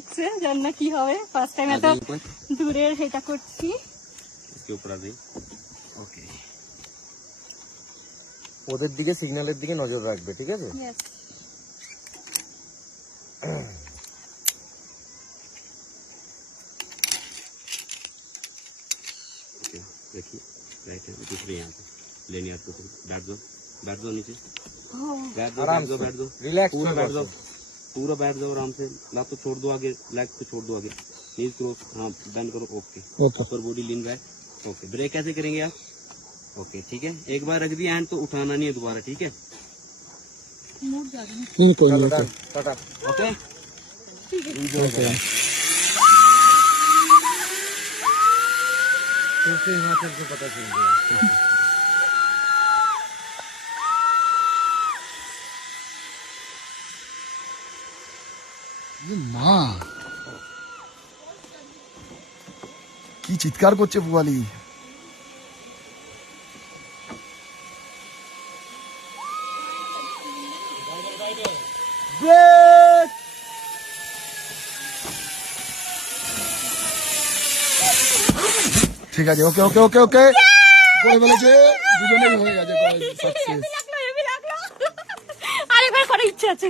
জানি না কি হবে, ফার্স্ট টাইম এত দূরের এটা করছি। ওকে, ওদের দিকে সিগন্যালের দিকে নজর রাখবে, ঠিক আছে? देखिए राइट है, दूसरे यहाँ पे लेने आपको बैठ जाओ नीचे, बैठ जाओ रिलैक्स पूरा बैठ जाओ, पूरा बैठ जाओ आराम से। लात तो छोड़ दो आगे, लेग तो छोड़ दो आगे, नीज क्रॉस, हाँ बेंड करो। Okay, upper body lean back. Okay, break कैसे करेंगे आप? ओके ठीक है, एक बार रख दिया हैंड तो उठाना नहीं है दोबारा, ठीक है? ओके हिमाचल से पता चल गया। মা কি চিৎকার করছে পুয়ালি। ঠিক আছে, ওকে ওকে ওকে ওকে করে বলেছে, দুজনেই হয়ে গেছে সাকসেস। আরেকবার করার ইচ্ছা আছে।